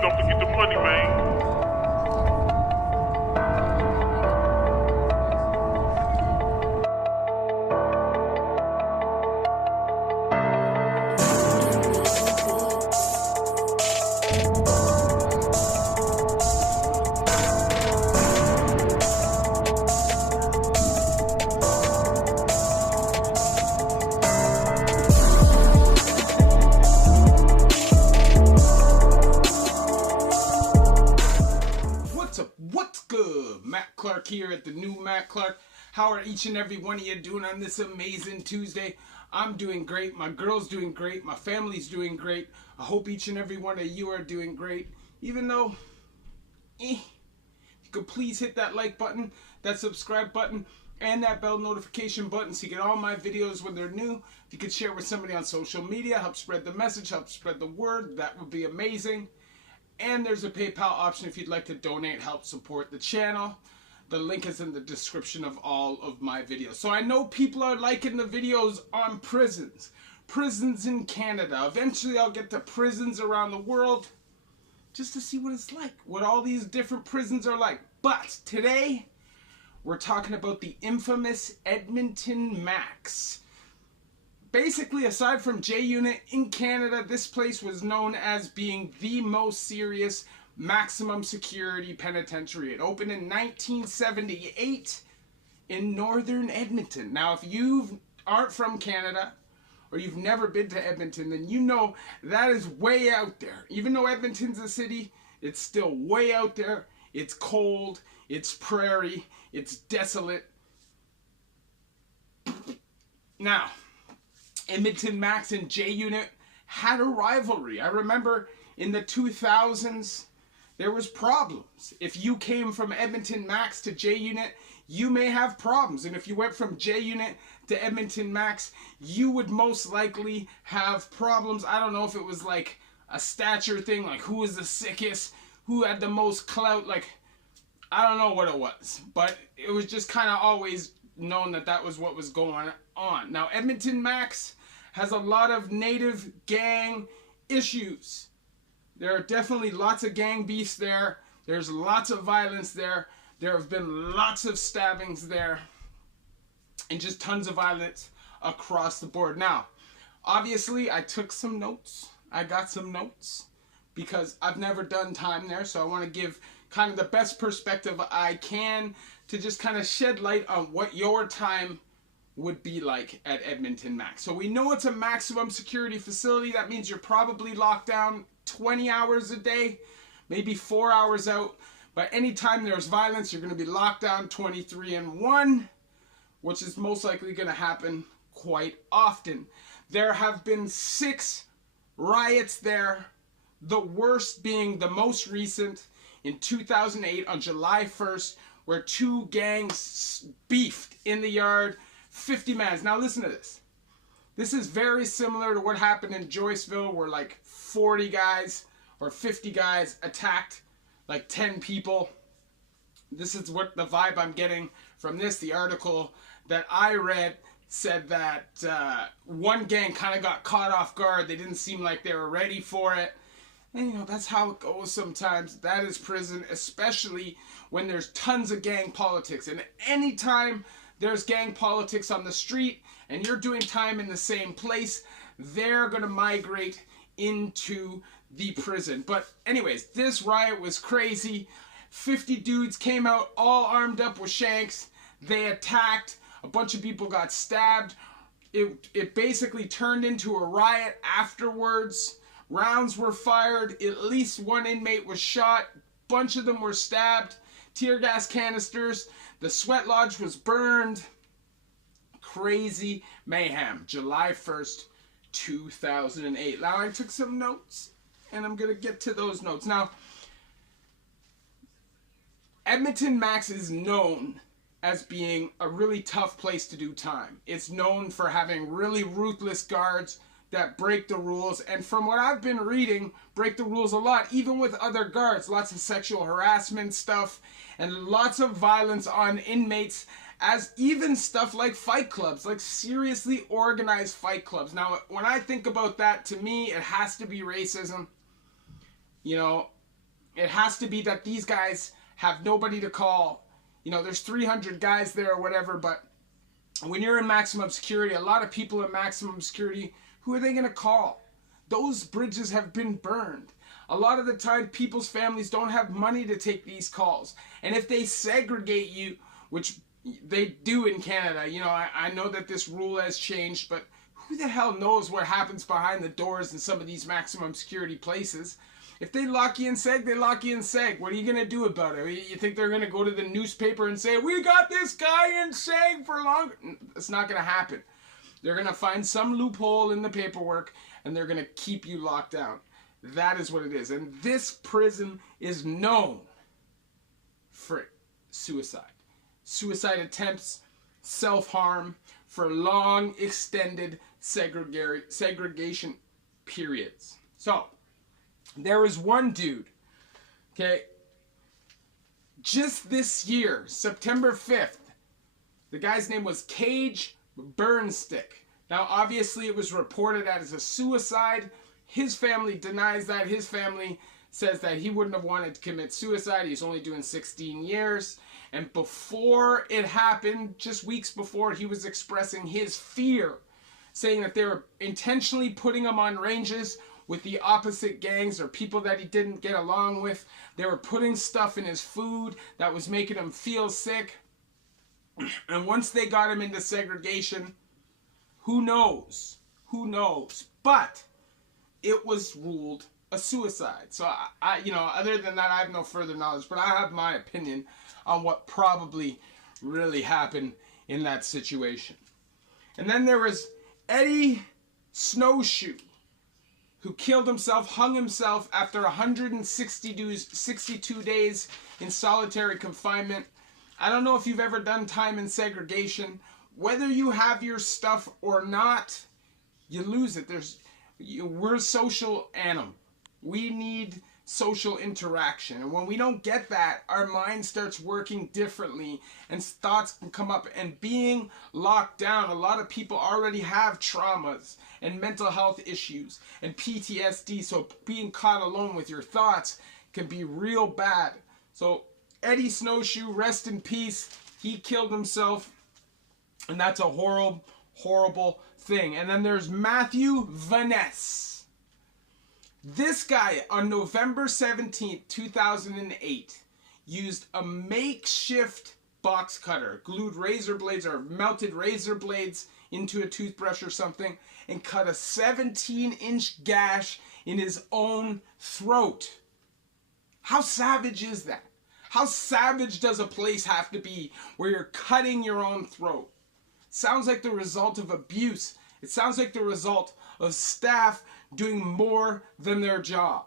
don't forget the money, man. What's good? Matt Clark here at the new Matt Clark. How are each and every one of you doing on this amazing Tuesday? I'm doing great. My girl's doing great. My family's doing great. I hope each and every one of you are doing great. Even though, if you could please hit that like button, that subscribe button, and that bell notification button so you get all my videos when they're new. If you could share with somebody on social media, help spread the message, help spread the word, that would be amazing. And there's a PayPal option if you'd like to donate, help support the channel. The link is in the description of all of my videos. So I know people are liking the videos on prisons. Prisons in Canada. Eventually I'll get to prisons around the world just to see what it's like. What all these different prisons are like. But today we're talking about the infamous Edmonton Max. Basically, aside from J Unit in Canada, this place was known as being the most serious maximum security penitentiary. It opened in 1978 in northern Edmonton. Now, if you aren't from Canada or you've never been to Edmonton, then you know that is way out there. Even though Edmonton's a city, it's still way out there. It's cold, it's prairie, it's desolate. Now, Edmonton Max and J Unit had a rivalry. I remember in the 2000s, there was problems. If you came from Edmonton Max to J Unit, you may have problems. And if you went from J Unit to Edmonton Max, you would most likely have problems. I don't know if it was like a stature thing, like who was the sickest, who had the most clout, like, I don't know what it was. But it was just kind of always known that that was what was going on. Now, Edmonton Max has a lot of native gang issues. There are definitely lots of gang beefs there. There's lots of violence there. There have been lots of stabbings there. And just tons of violence across the board. Now, obviously, I took some notes. I got some notes because I've never done time there. So I want to give kind of the best perspective I can to just kind of shed light on what your time would be like at Edmonton Max. So we know it's a maximum security facility. That means you're probably locked down 20 hours a day, maybe 4 hours out. But anytime there's violence, you're going to be locked down 23-1, which is most likely going to happen quite often. There have been 6 riots there, the worst being the most recent in 2008 on July 1st, where 2 gangs beefed in the yard. 50 mans. Now listen to this. This is very similar to what happened in Joyceville, where like 40 guys or 50 guys attacked like 10 people. This is what the vibe I'm getting from this. The article that I read said that one gang kind of got caught off guard. They didn't seem like they were ready for it. And you know, that's how it goes sometimes. That is prison, especially when there's tons of gang politics. And anytime there's gang politics on the street and you're doing time in the same place, they're going to migrate into the prison. But anyways, this riot was crazy. 50 dudes came out all armed up with shanks. They attacked. A bunch of people got stabbed. It basically turned into a riot afterwards. Rounds were fired. At least one inmate was shot. Bunch of them were stabbed. Tear gas canisters. The sweat lodge was burned. Crazy mayhem. July 1st, 2008. Now, I took some notes, and I'm going to get to those notes. Now, Edmonton Max is known as being a really tough place to do time. It's known for having really ruthless guards that break the rules, and from what I've been reading, break the rules a lot, even with other guards. Lots of sexual harassment stuff, and lots of violence on inmates, as even stuff like fight clubs, like seriously organized fight clubs. Now, when I think about that, to me, it has to be racism. You know, it has to be that these guys have nobody to call. You know, there's 300 guys there or whatever, but when you're in maximum security, a lot of people in maximum security, who are they going to call? Those bridges have been burned. A lot of the time, people's families don't have money to take these calls. And if they segregate you, which they do in Canada, you know, I know that this rule has changed, but who the hell knows what happens behind the doors in some of these maximum security places? If they lock you in seg, they lock you in seg. What are you going to do about it? You think they're going to go to the newspaper and say, we got this guy in seg for longer? It's not going to happen. They're going to find some loophole in the paperwork, and they're going to keep you locked down. That is what it is. And this prison is known for suicide. Suicide attempts, self-harm, for long, extended segregation periods. So, there was one dude, okay, just this year, September 5th, the guy's name was Cage Burnstick. Now, obviously, it was reported as a suicide. His family denies that. His family says that he wouldn't have wanted to commit suicide. He's only doing 16 years. And before it happened, just weeks before, he was expressing his fear, saying that they were intentionally putting him on ranges with the opposite gangs or people that he didn't get along with. They were putting stuff in his food that was making him feel sick. And once they got him into segregation, who knows? Who knows? But it was ruled a suicide. So I you know, other than that, I have no further knowledge, but I have my opinion on what probably really happened in that situation. And then there was Eddie Snowshoe, who killed himself, hung himself after 162 days in solitary confinement. I don't know if you've ever done time in segregation. Whether you have your stuff or not, you lose it. We're social animals. We need social interaction. And when we don't get that, our mind starts working differently and thoughts can come up. And being locked down, a lot of people already have traumas and mental health issues and PTSD. So being caught alone with your thoughts can be real bad. So Eddie Snowshoe, rest in peace. He killed himself. And that's a horrible, horrible thing. And then there's Matthew Vaness. This guy, on November 17th, 2008, used a makeshift box cutter, glued razor blades or melted razor blades into a toothbrush or something, and cut a 17-inch gash in his own throat. How savage is that? How savage does a place have to be where you're cutting your own throat? Sounds like the result of abuse. It sounds like the result of staff doing more than their job.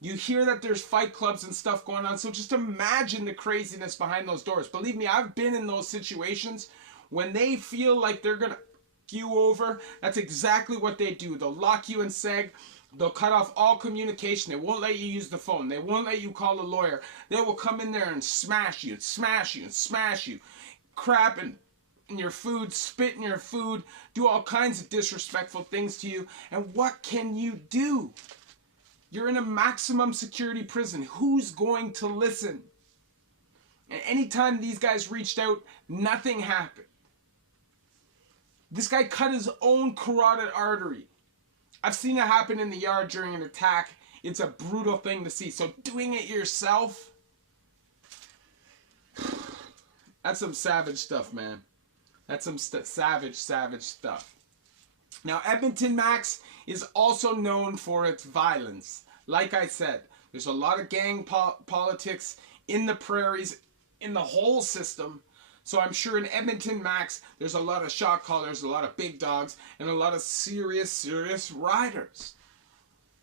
You hear that there's fight clubs and stuff going on, so just imagine the craziness behind those doors. Believe me, I've been in those situations. When they feel like they're going to fuck you over, that's exactly what they do. They'll lock you in seg. They'll cut off all communication. They won't let you use the phone. They won't let you call a lawyer. They will come in there and smash you, and smash you, and smash you. Crap in your food, spit in your food, do all kinds of disrespectful things to you. And what can you do? You're in a maximum security prison. Who's going to listen? And anytime these guys reached out, nothing happened. This guy cut his own carotid artery. I've seen it happen in the yard during an attack. It's a brutal thing to see. So doing it yourself, that's some savage stuff, man. That's some savage stuff. Now, Edmonton Max is also known for its violence. Like I said, there's a lot of gang politics in the prairies, in the whole system. So I'm sure in Edmonton Max, there's a lot of shot callers, a lot of big dogs, and a lot of serious riders.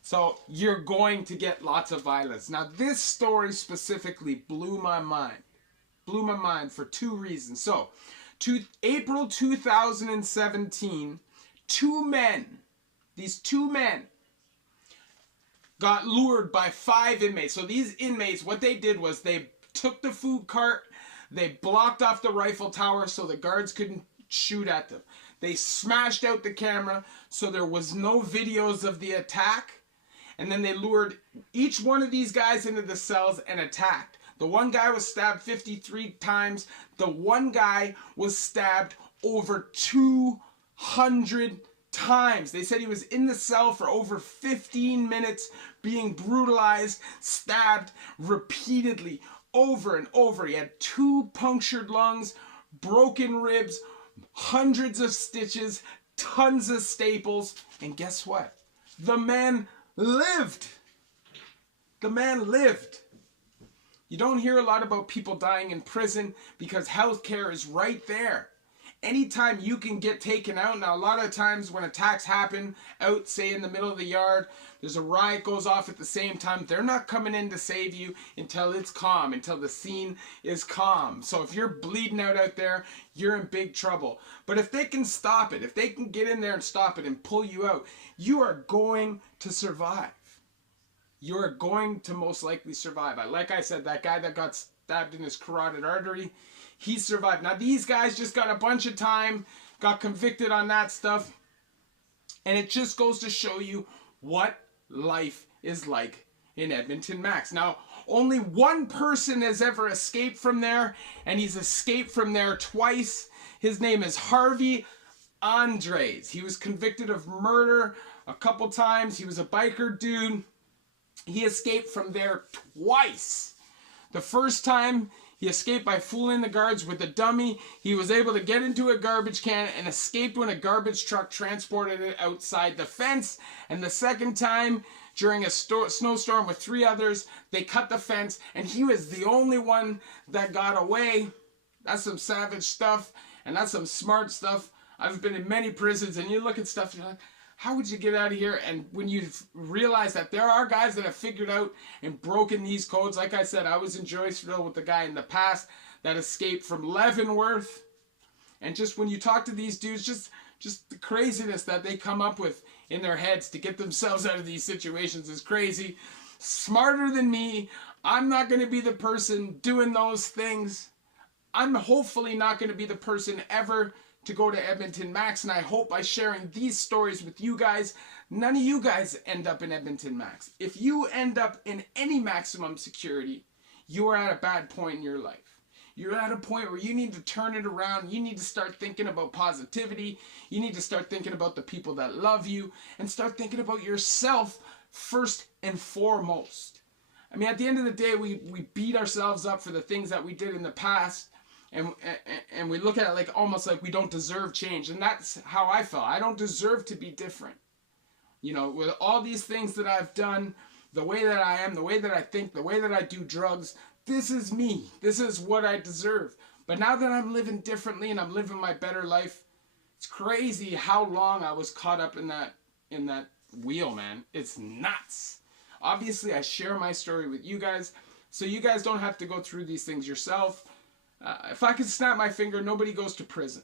So you're going to get lots of violence. Now, this story specifically blew my mind. Blew my mind for two reasons. So, April 2017, these two men got lured by 5 inmates. So these inmates, what they did was they took the food cart, they blocked off the rifle tower so the guards couldn't shoot at them. They smashed out the camera so there was no videos of the attack. and then they lured each one of these guys into the cells and attacked. The one guy was stabbed 53 times. The one guy was stabbed over 200 times. They said he was in the cell for over 15 minutes being brutalized, stabbed repeatedly over and over. He had 2 punctured lungs, broken ribs, hundreds of stitches, tons of staples, and guess what? The man lived. The man lived. You don't hear a lot about people dying in prison because healthcare is right there. Anytime you can get taken out, now a lot of times when attacks happen out, say in the middle of the yard, there's a riot goes off at the same time, they're not coming in to save you until it's calm, until the scene is calm. So if you're bleeding out there, you're in big trouble. But if they can stop it, if they can get in there and stop it and pull you out, you are going to survive. You are going to most likely survive. Like I said, that guy that got stabbed in his carotid artery, he survived. Now these guys just got a bunch of time, got convicted on that stuff, and it just goes to show you what life is like in Edmonton Max. Now, only one person has ever escaped from there, and he's escaped from there twice. His name is Harvey Andres. He was convicted of murder a couple times. He was a biker dude. He escaped from there twice. The first time, he escaped by fooling the guards with a dummy. He was able to get into a garbage can and escaped when a garbage truck transported it outside the fence. And the second time, during a snowstorm with 3 others, they cut the fence and he was the only one that got away. That's some savage stuff, and that's some smart stuff. I've been in many prisons, and you look at stuff and you're like, how would you get out of here? And when you realize that there are guys that have figured out and broken these codes, like I said, I was in Joyceville with the guy in the past that escaped from Leavenworth. And just when you talk to these dudes, just the craziness that they come up with in their heads to get themselves out of these situations is crazy. Smarter than me. I'm not going to be the person doing those things. I'm hopefully not going to be the person ever to go to Edmonton Max, and I hope by sharing these stories with you guys, none of you guys end up in Edmonton Max. If you end up in any maximum security, you are at a bad point in your life. You're at a point where you need to turn it around. You need to start thinking about positivity. You need to start thinking about the people that love you and start thinking about yourself first and foremost. I mean, at the end of the day, we beat ourselves up for the things that we did in the past. And we look at it like almost like we don't deserve change. And that's how I felt. I don't deserve to be different. You know, with all these things that I've done, the way that I am, the way that I think, the way that I do drugs, this is me. This is what I deserve. But now that I'm living differently and I'm living my better life, it's crazy how long I was caught up in that wheel, man. It's nuts. Obviously, I share my story with you guys, so you guys don't have to go through these things yourself. If I could snap my finger, nobody goes to prison.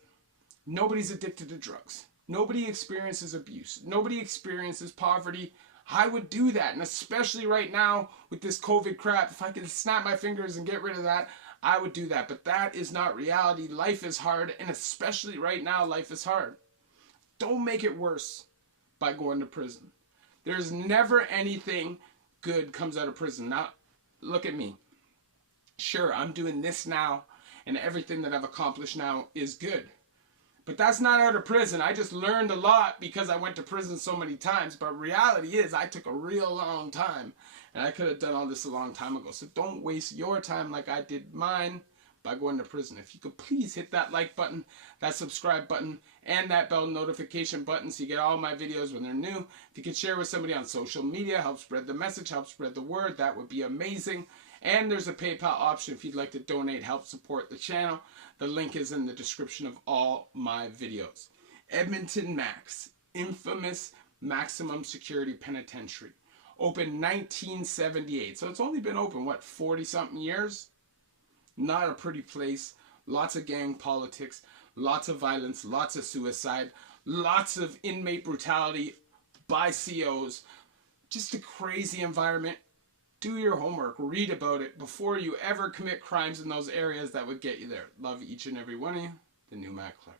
Nobody's addicted to drugs. Nobody experiences abuse. Nobody experiences poverty. I would do that. And especially right now with this COVID crap, if I could snap my fingers and get rid of that, I would do that. But that is not reality. Life is hard. And especially right now, life is hard. Don't make it worse by going to prison. There's never anything good comes out of prison. Now, look at me. Sure, I'm doing this now. And everything that I've accomplished now is good. But that's not out of prison. I just learned a lot because I went to prison so many times. But reality is I took a real long time. And I could have done all this a long time ago. So don't waste your time like I did mine by going to prison. If you could please hit that like button, that subscribe button, and that bell notification button so you get all my videos when they're new. If you could share with somebody on social media, help spread the message, help spread the word, that would be amazing. And there's a PayPal option if you'd like to donate, help support the channel. The link is in the description of all my videos. Edmonton Max, infamous maximum security penitentiary. Opened 1978. So it's only been open, what, 40-something years? Not a pretty place. Lots of gang politics, lots of violence, lots of suicide, lots of inmate brutality by COs. Just a crazy environment. Do your homework, read about it before you ever commit crimes in those areas that would get you there. Love each and every one of you. The new Mac Clark.